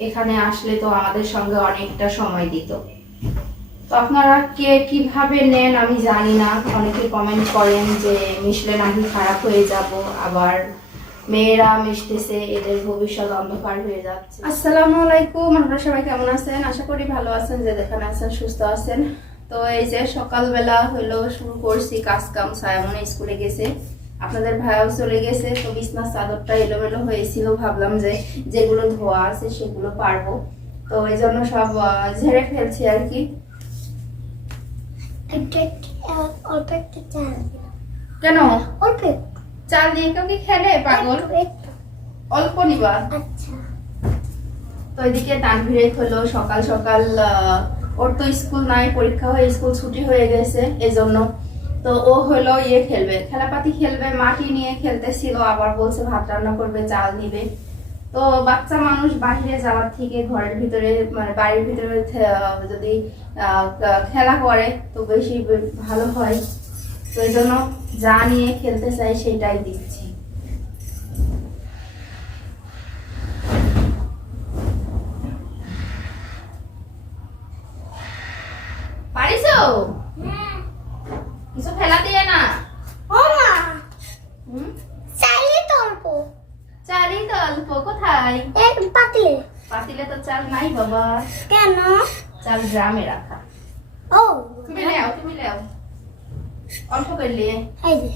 এখানে আসলে তো আমাদের সঙ্গে অনেকটা সময় দিত। তো আপনারা কে কীভাবে নেন আমি জানি না। অনেকে কমেন্ট করেন যে, মিশলে নাকি খারাপ হয়ে যাব, আবার মেয়েরা মিশতেছে, এদের ভবিষ্যৎ অন্ধকার হয়ে যাচ্ছে। আসসালামু আলাইকুম, আপনারা সবাই কেমন আছেন? আশা করি ভালো আছেন, যে যেখানে আছেন, সুস্থ আছেন। তো এই যে সকালবেলা হলো শুরু করছি কাজ কাম সায়ামনে স্কুলে গেছে। আপনাদের ভাইও চলে গেছে তো বিছনার চাদরটা এলোমেলো হয়েছিল ভাবলাম যে যেগুলো ধোয়া আছে সেগুলো পারব। তো এই জন্য সব ঝেড়ে ফেলছি আর কি। কেন? অল্প চাল দিয়ে কেউ কি খেলে পাগল। অল্প নিবা। আচ্ছা। তো এদিকে তানভীরে হলো সকাল সকাল ওর তো স্কুল নাই পরীক্ষা হয়ে স্কুল ছুটি হয়ে গেছে এজন্য তো ও হলো ইয়ে খেলবে, খেলাপাতি খেলবে, মাটি নিয়ে খেলতেছিল, আবার বলছে ভাত রান্না করবে, চাল নিবে তো বাচ্চা মানুষ বাইরে যাওয়ার থেকে ঘরের ভিতরে মানে বাড়ির ভিতরে যদি খেলা করে, তো বেশি ভালো হয়। তো এই জন্য যা নিয়ে খেলতে চাই সেটাই দিচ্ছি। পারিছো কিছু ফেলা দিয়ে না ও মা হুম চাইলে তো অল্প চালই তো অল্প কোথায় এক পাতলে পাতিলে তো চাল নাই বাবা। কেন? চাল গ্রামে রাখা। ও। তুমি লেও তুমি লেও অল্প করলে। এই যে।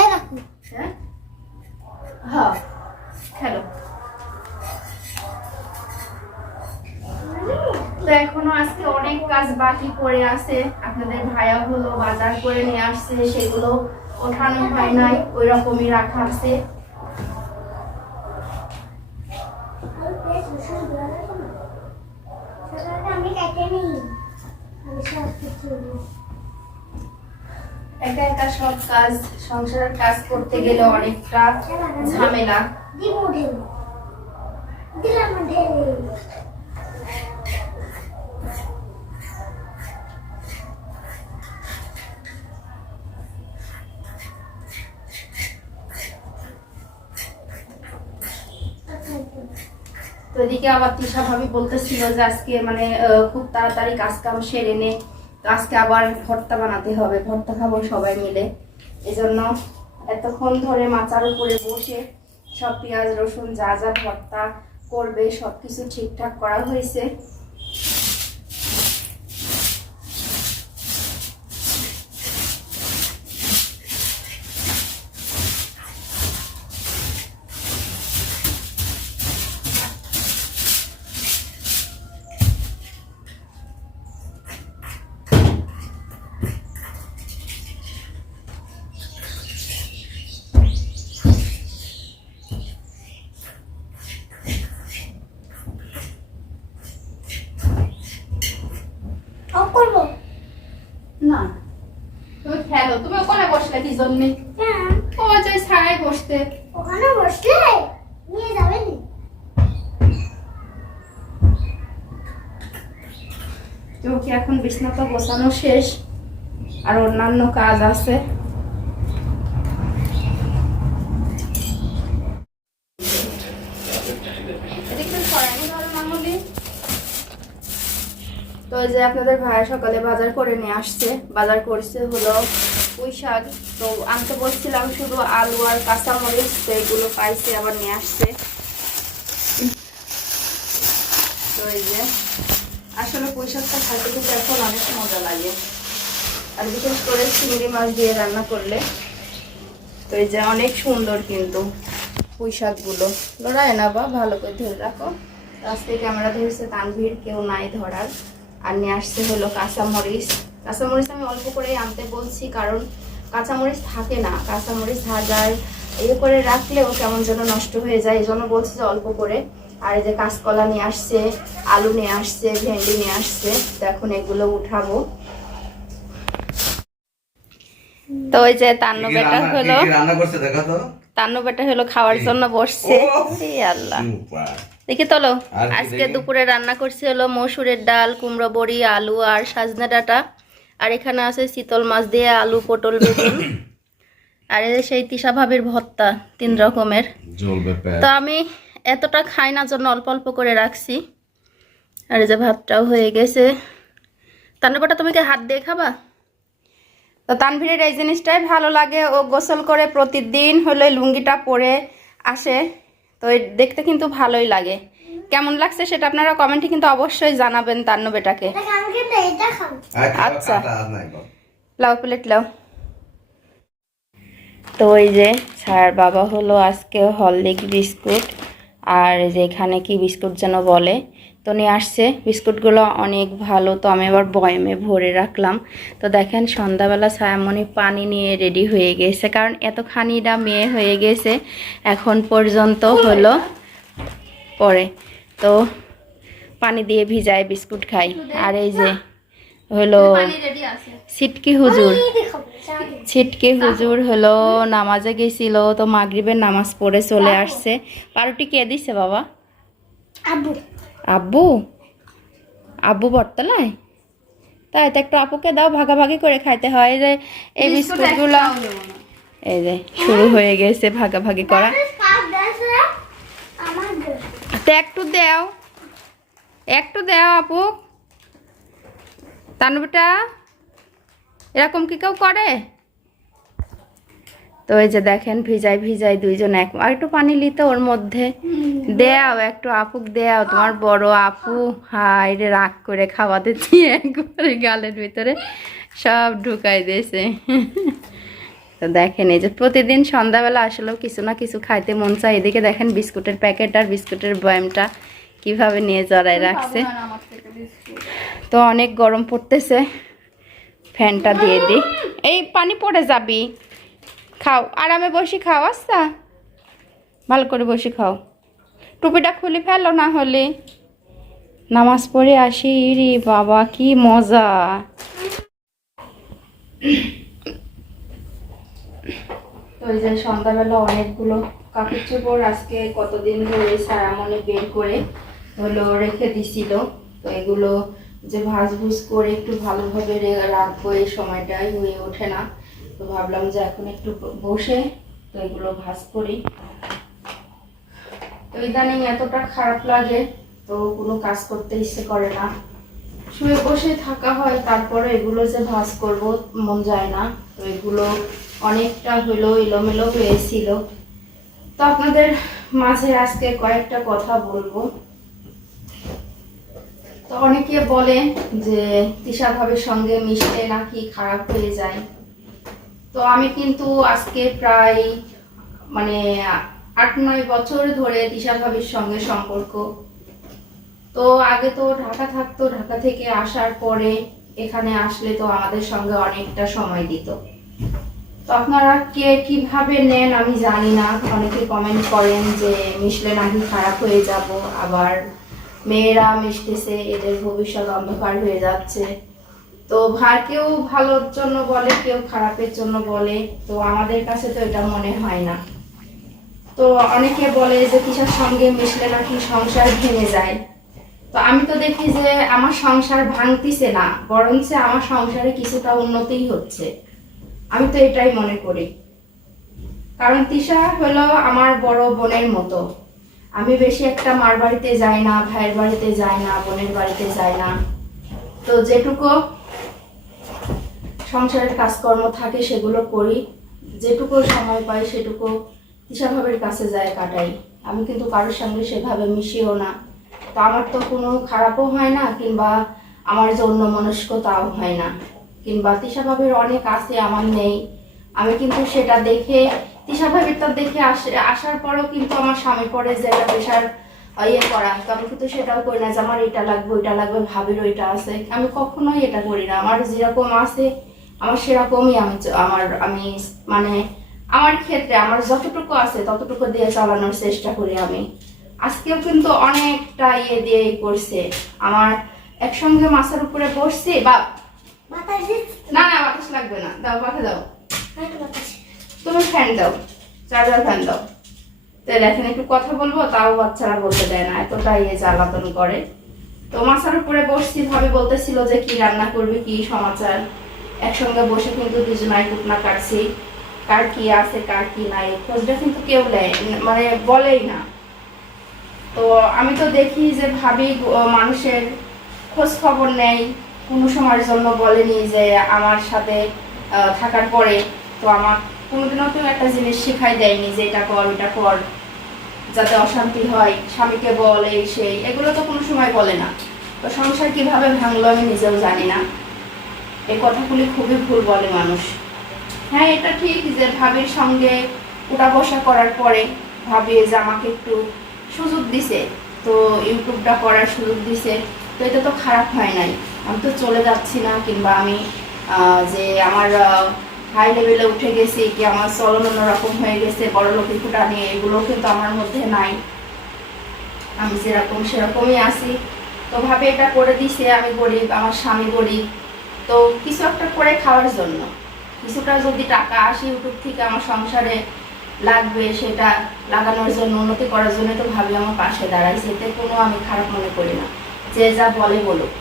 এই দেখো হ্যাঁ? হ্যাঁ খেলো। তো এখনও আজকে অনেক কাজ বাকি পড়ে আছে। আপনাদের ভাইয়া হলো বাজার করে নিয়ে আসছে সেগুলো ওঠানো হয় নাই। ওই রকমই রাখা আছে আমি কেটে নিই আমি সব কিছু সব কাজ, সংসারের কাজ করতে গেলে অনেকটা ঝামেলা। তো এদিকে আবার তৃষা ভাবি বলতেছিল যে আজকে মানে খুব তাড়াতাড়ি কাজ কাম সেরে নে। আজকে আবার ভর্তা বানাতে হবে, ভর্তা খাব সবাই মিলে। এজন্য এতক্ষণ ধরে মাচার উপরে বসে সব পেঁয়াজ, রসুন যা যা ভর্তা করবে সব কিছু ঠিকঠাক করা হয়েছে অফ করব না তুমি খেলো তুমি জন্যে ও বসতে। ওখানে বসলে নিয়ে যাবেন কি এখন বিছনা তো গোছানো শেষ আর অন্যান্য কাজ আছে। তো এই যে আপনাদের ভাই সকালে বাজার করে নিয়ে আসছে বাজার করছে হলো পুঁই শাক। তো আনতে বলছিলাম শুধু আলু আর কাঁচামরিচ, তো এগুলো পাইছে, আবার নিয়ে আসছে। তো এই যে, আসলে পুঁই শাকটা খাইতে কিন্তু এখন অনেক মজা লাগে। আর বিশেষ করে চিংড়ি মাছ দিয়ে রান্না করলে, তো এই যে অনেক সুন্দর কিন্তু পুঁই শাকগুলো। লড়াই না বা ভালো করে ধরে রাখো। আজকে ক্যামেরা ধরেছে, তানভীর কেউ নাই ধরার। আর নিয়ে আসছে হলো কাঁচামরিচ। কাঁচামরিচ আমি অল্প করেই আনতে বলছি কারণ কাঁচামরিচ থাকে না। কাঁচামরিচ ভাজায় ইয়ে করে রাখলেও কেমন যেন নষ্ট হয়ে যায় এই জন্য বলছি যে অল্প করে। আর এই যে কাঁচকলা নিয়ে আসছে আলু নিয়ে আসছে ভেন্ডি নিয়ে আসছে তো এখন এগুলো উঠাবো। তো ওই যে তান্ন বেটা হলো। রান্না করছে দেখা তো। তান্ন বেটা হলো খাওয়ার জন্য বসছে। আল্লাহ। সুপার। দেখি তোলো আজকে দুপুরে রান্না করছি হলো মসুরের ডাল কুমড়ো বড়ি আলু আর সাজনা ডাটা। আর এখানে আছে শীতল মাছ দিয়ে আলু পটল বেগুন। আর এই যে সেই তিশা ভাবির ভর্তা তিন রকমের। তো আমি এতটা খাই না জন্য অল্প অল্প করে রাখছি। আর এই যে ভাতটাও হয়ে গেছে। তানবটা তুমি কি হাত দিয়ে খাবা? তো তানভীরের এই জিনিসটাই ভালো লাগে। ও গোসল করে প্রতিদিন হলে লুঙ্গিটা পরে আসে। তো দেখতে কিন্তু ভালোই লাগে। কেমন লাগছে সেটা আপনারা কমেন্টে কিন্তু অবশ্যই জানাবেন তান্ন বেটাকে খান আচ্ছা। লাউ প্লেট লাউ তো ওই যে স্যার বাবা হলো আজকে হলদিক বিস্কুট আর যে এখানে কি বিস্কুট যেন বলে। তো নিয়ে আসছে। বিস্কুটগুলো অনেক ভালো তো আমি এবার বয়মে ভরে রাখলাম। তো দেখেন সন্ধ্যাবেলা ছায়ামণি পানি নিয়ে রেডি হয়ে গেছে কারণ এতখানিটা মেয়ে হয়ে গেছে। এখন পর্যন্ত হলো পরে। তো পানি দিয়ে ভিজায় বিস্কুট খাই। আর এই যে হলো ছিটকি হুজুর। ছিটকে হুজুর হলো নামাজে গেছিল তো মাগরিবের নামাজ পড়ে চলে আসছে। পারুটি কে দিছে বাবা? আব্বু আব্বু আব্বু বটতলায়? তাই তো একটু আপুকে দাও ভাগাভাগি করে খাইতে হয়। এই যে এই বিস্কুটগুলো এই যে শুরু হয়ে গেছে ভাগাভাগি করা কার দেশে আমার দেশ তো একটু দেও। একটু দেও আপু। তানবটা, এরকম কি কেউ করে? তো এই যে দেখেন, ভিজাই ভিজাই দুইজন এক একটু পানি লিতে ওর মধ্যে। দেও, একটু আপুক দেও, তোমার বড় আপু। হাই রে, রাগ করে খাওয়াতে দিচ্ছি একবারে গালের ভিতরে সব ঢুকাই দিয়েছে। তো দেখেন এই যে প্রতিদিন সন্ধ্যাবেলা আসলেও কিছু না কিছু খাইতে মন চায়। এদিকে দেখেন বিস্কুটের প্যাকেট আর বিস্কুটের বয়ামটা কীভাবে নিয়ে জড়াই রাখছে। তো অনেক গরম পড়তেছে। ফ্যানটা দিয়ে দিই এই পানি পড়ে যাবি। খাও। আরামে বসে খাও আচ্ছা। ভালো করে বসে খাও। টুপিটা খুলে ফেলো না হলে। নামাজ পড়ে আসি রে বাবা কি মজা। তো এই যে সন্ধ্যাবেলা অনেকগুলো কাপড় চোপড়, আজকে কতদিন ধরে সারামনে বের করে হলো রেখে দিছিল। তো এগুলো যে ভাজ ভুজ করে একটু ভালোভাবে রাখব এই সময়টাই হয়ে ওঠে না। তো ভাবলাম যে এখন একটু বসে তো এগুলো ভাজ করি। তো ইদানিং এতটা খারাপ লাগে, তো কোনো কাজ করতে ইচ্ছে করে না। শুয়ে বসে থাকা হয়, তারপরে এগুলো যে ভাজ করব মন যায় না। তো এগুলো অনেকটা হলো, এলোমেলো হয়েছিল। তো আপনাদের মাঝে আজকে কয়েকটা কথা বলব। তো অনেকে বলে যে তিশা ভাবের সঙ্গে মিশলে নাকি খারাপ হয়ে যায়। তো আমি কিন্তু আজকে প্রায় মানে আট, নয় বছর ধরে তিশা ভাবির সঙ্গে সম্পর্ক। তো আগে তো ঢাকা থাকতো, ঢাকা থেকে আসার পরে এখানে আসলে তো আমাদের সঙ্গে অনেকটা সময় দিত। আপনারা কে কীভাবে নেন আমি জানি না। অনেকে কমেন্ট করেন যে, মিশলে নাকি খারাপ হয়ে যাব, আবার মেয়েরা মিশতেছে, এদের ভবিষ্যৎ অন্ধকার হয়ে যাচ্ছে। তো ভার কেউ ভালোর জন্য বলে, কেউ খারাপের জন্য বলে, তো আমাদের কাছে তো এটা মনে হয় না। তো অনেকে বলে যে, কিসের সঙ্গে মিশলে নাকি সংসার ভেঙে যায়। তো আমি তো দেখি যে, আমার সংসার ভাঙতিছে না, বরঞ্চ আমার সংসারে কিছুটা উন্নতিই হচ্ছে। আমি তো এটাই মনে করি। কারণ তিশা হলো আমার বড় বোনের মতো। আমি বেশি একটা মার বাড়িতে যাই না, ভাইয়ের বাড়িতে যাই না, বোনের বাড়িতে যাই না। তো যেটুকু সংসারের কাজকর্ম থাকে সেগুলো করি। যেটুকু সময় পাই সেটুকু তিশা ভাবের কাছে যায় কাটাই। আমি কিন্তু কারোর সঙ্গে সেভাবে মিশিও না। তো আমার তো কোনো খারাপও হয় না, কিংবা আমার যে অন্য মনস্কতাও হয় না। কিংবা তিশা ভাবের অনেক আছে, আমার নেই। আমি কিন্তু সেটা দেখে, তিশা ভাবিরটা দেখে আসে, আসার পরেও কিন্তু আমার স্বামী পরে যে একটা প্রেশার ইয়ে করা। তো আমি কিন্তু সেটাও করি না যে আমার এটা লাগবে, ওইটা লাগবে ভাবির ওইটা আছে। আমি কখনোই এটা করি না। আমার যেরকম আছে, আমার সেরকমই আমি আমার, আমি মানে আমার ক্ষেত্রে আমার যতটুকু আছে, ততটুকু দিয়ে চালানোর চেষ্টা করি আমি। আজকেও কিন্তু অনেকটা ইয়ে দিয়ে করছে। আমার একসঙ্গে মাছের উপরে বসছি বা না না বাতাস লাগবে না। দাও পাঠা দাও। তুমি ফ্যান দাও। চার্জার ফ্যান দাও। তো দেখেন একটু কথা বলব তাও বাচ্চারা বলতে দেয় না। জ্বালাতন করে। তো মাছার উপরে বসছি ভাবে বলতেছিল যে কি রান্না করবি কি সমাচার। একসঙ্গে বসে কিন্তু দুজনাই কুটনা কাটছি। কার কি আছে কার কি নাই খোঁজটা কিন্তু কেউ নেয় মানে বলেই না। তো আমি তো দেখি যে ভাবি মানুষের খোঁজ খবর নেই কোনো সময়ের জন্য বলেনি যে আমার সাথে থাকার পরে তো আমার কোনোদিনও তো একটা জিনিস শিখাই দেয়নি যে এটা কর এটা কর, যাতে অশান্তি হয়, স্বামীকে বল, এই, সেই, এগুলো তো কোনো সময় বলে না। তো সংসার কীভাবে ভাঙলো আমি নিজেও জানি না। এই কথাগুলি খুবই ভুল বলে মানুষ। হ্যাঁ এটা ঠিক যে ভাবির সঙ্গে উঠা বসা করার পরে ভাবি যে আমাকে একটু সুযোগ দিছে। তো ইউটিউবটা করার সুযোগ দিছে। তো এটা তো খারাপ হয় নাই। আমি তো চলে যাচ্ছি না, কিংবা আমি যে আমার হাই লেভেলে উঠে গেছি, কি আমার চলন অন্যরকম হয়ে গেছে, বড় লোকের নিয়ে এগুলো কিন্তু আমার মধ্যে নাই। আমি যেরকম সেরকমই আছি। তো ভাবে এটা করে দিছে, আমি গরিব, আমার স্বামী গরিব। তো কিছু একটা করে খাওয়ার জন্য। কিছুটা যদি টাকা আসে ইউটিউব থেকে আমার সংসারে লাগবে সেটা লাগানোর জন্য, উন্নতি করার জন্য তো ভাবি আমার পাশে দাঁড়াইছে, এতে কোনো আমি খারাপ মনে করি না। যে যা বলে বলুক।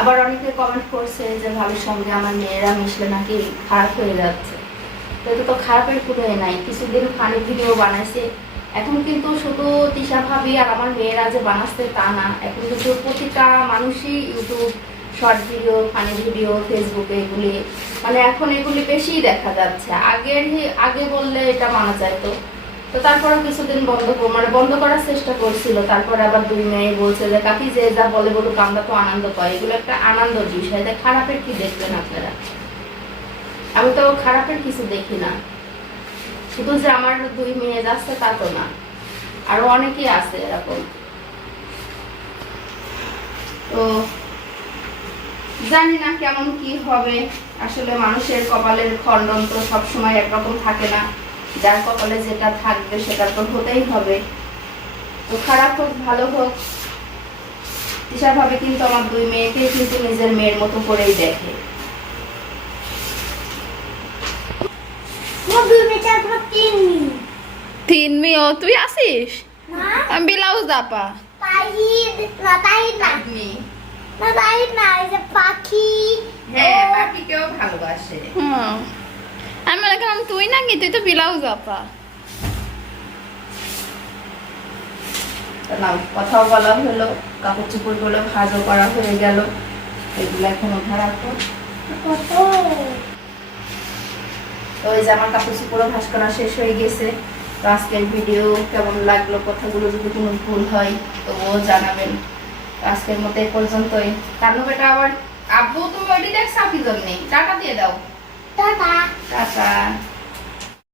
আবার অনেকে কমেন্ট করছে যে, ভাবির সঙ্গে আমার মেয়েরা মিশলে নাকি খারাপ হয়ে যাচ্ছে। তো তো খারাপের কোনো নাই। কিছুদিন ফানি ভিডিও বানাইছে। এখন কিন্তু শুধু তিশা ভাবি আর আমার মেয়েরা যে বানাচ্ছে তা না। এখন কিন্তু প্রতিটা মানুষই YouTube short video funny video ফেসবুকে এগুলি মানে এখন এগুলি বেশিই দেখা যাচ্ছে। আগের আগে বললে এটা মানা যায় তো তারপরে কিছুদিন বন্ধ মানে বন্ধ করার চেষ্টা করছিল। তারপরে আবার দুই মেয়ে বলছে যে, কাকি, যে যা বলে বলুক, আমরা তো আনন্দ পাই। এগুলো একটা আনন্দের বিষয়। যে খারাপের কি দেখবেন আপনারা? আমি তো খারাপের কিছু দেখি না। শুধু যে আমার দুই মেয়ে যাচ্ছে তা তো না। আরও অনেকেই আছে এরকম। তো জানি না কেমন কি হবে। আসলে মানুষের কপালের খণ্ডন তো সবসময় একরকম থাকে না। যার কপালে যেটা থাকবে সেটা তো হতেই হবে। তো খারাপ হোক ভালো হোক ভাবে কিন্তু আমার দুই মেয়েকে কিন্তু নিজের মেয়ের মতো করেই দেখে। তিন মেয়ে ও তুই আসিস? আমি ব্লাউজ আপা। পাখি। হ্যাঁ পাখিকেও ভালোবাসে। হুম আমি মনে করলাম তুই নাকি তুই তো ব্লাউজ আপা। তো কথাও বলা হলো, কাপড় চোপড়গুলো ভাজও করা হয়ে গেল। এগুলো এখন কত তো ওই যে আমার কাপড় চোপড়ও ভাজ করা শেষ হয়ে গেছে। তো আজকের ভিডিও কেমন লাগল, কথাগুলো যদি কোনো ভুল হয়, তবুও জানাবেন। তো আজকের মতো এই পর্যন্তই। কারণ বেটা আবার, আব্বু, তুমি ওইটি দেখ সাফি জন্য টাকা দিয়ে দাও। 爸爸爸爸